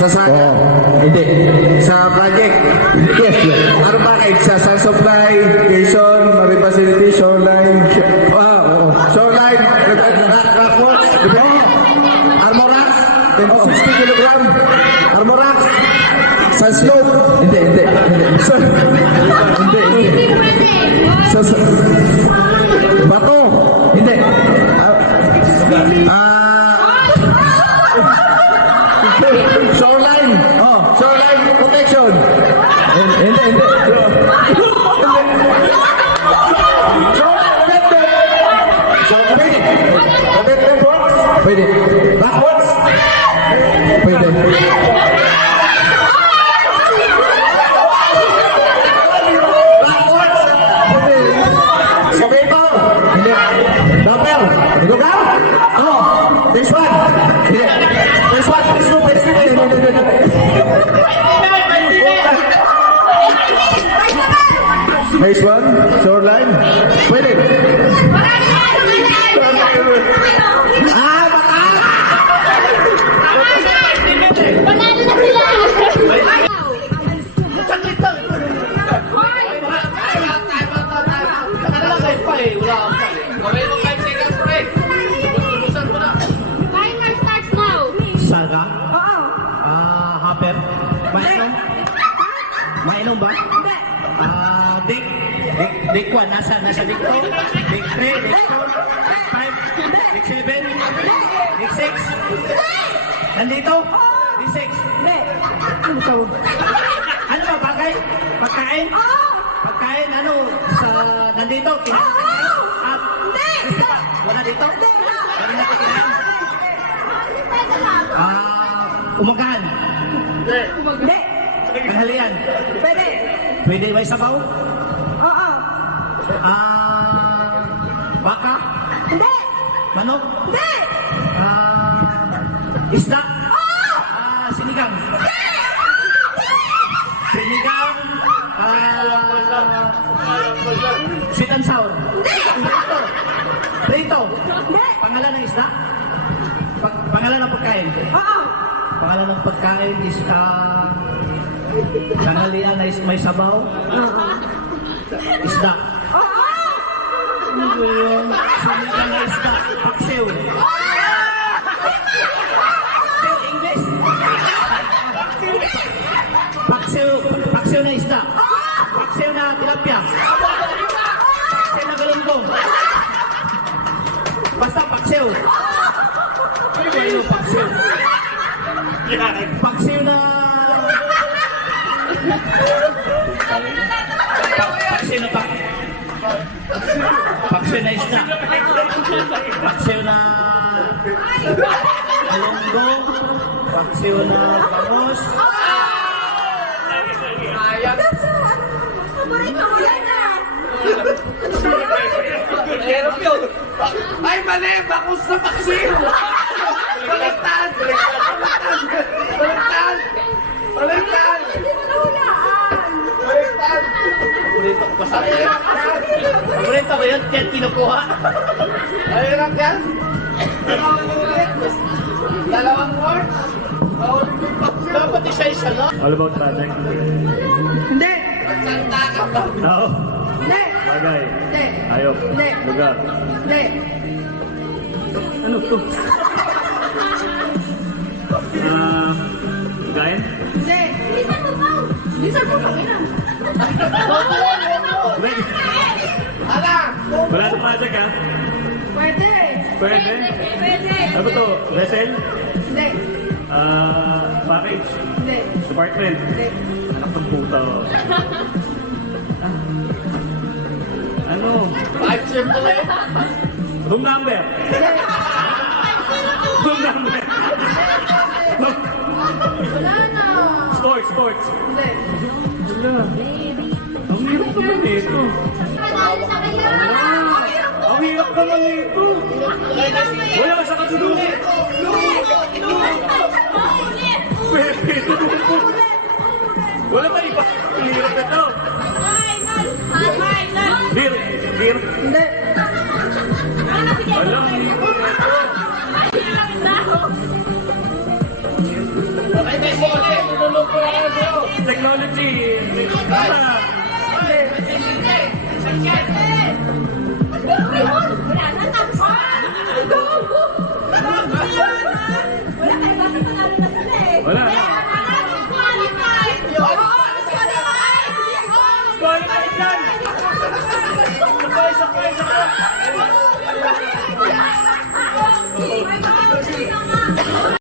Sa Saga? Hindi. Sa project? Yes, yes. Ano bakit? Sa supply, Quezon, Marine Facility, Shoreline, Shoreline, Rockworks, Armorax, 60 kilogram, Armorax, sa slope. Hindi. Hindi. Sa bato. Hindi. Shoreline. Shoreline protection. Hindi. Pwede. Backwards. Pwede. Sabi ko. Hindi. Double. Lugar. This one. Hindi. This one. Phase 1, shoreline. Pwede. Panalo na sila! Timer starts now! Saga? Oo! Hopper? Mainom? Mainom ba? Hindi! Dick? Dick 1, nasa Dick 2? Dick 3? Dick 4? Dick 5? Dick 7? Dick 6? Nandito? Dick 6? Hindi! Ano to? Ano ba, bagay? Pagkain? Oo! Pagkain, ano? Nandito? At? Hindi! Wala dito? Hindi! Wala na kinain? Hindi! Umagahan? Hindi! Tanghalian? Pwede! Pwede ba sabaw? Oo! Baka? Hindi! Manok? Hindi! Isda? Oo! Sinigang? Sinigang? Sweet and sour? Prito? Hindi! Pangalan ng isda? Pangalan ng pagkain? Oo! Pangalan ng pagkain is tanghalian na may sabaw? Oo! Isda? Oo! Ano ba yun? Sinigang na isda? Paksiw? Paksiw, English? Paksiw na isda? Paksiw na tilapia? Paksiw na galunggong? Basta paksiw? Ano ba yun, paksiw? Paksiw na... Paksiw na pa... Paksiw na isda? Paksiw na... galunggong? Paksiw na bangus? Paborito ko yan ah! Ay, mali! Bakus na paksiw! Baliktad! Baliktad! Hindi mo nahulaan! Baliktad! Paborito ko pa sa akin. Paborito ko yun, kaya kinukuha. Mahirap yan! Dalawang words! Dapat isa-isa na. All about project. Hindi! Santa ka ba? No. Hindi! Bagay. Hindi! Ayok. Hindi! Lugar. Hindi! Ano to? Kain? Hindi! Bilisan mo pa! Bilisan mo pa! Wait. Ala! Wala sa project ha? Pwede! Pwede? Pwede! Ano to? Vessel? Hindi! Package? Hindi! Department? Hindi! Anak ng puta oh. Ano? Five simple eh! Room number? Hindi! Room number? Wala na! Sports? Hindi! Wala. Ang hirap naman nito. Panalo sa kanya! Ang hirap naman nito. Wala ka sa kasunod. Pwede. Wala pa iba. Ang hirap na to. Beer. Hindi! Wala, ang hirap na to. Hindi mo kasi tinulog ko lang sa'yo. Technology. Ah. Wala na, tapos na. Wala kayo, basta panalo na sila eh. Wala na. Disqualified! Disqualified! Disqualified yan! Sakay, sakay, sakay!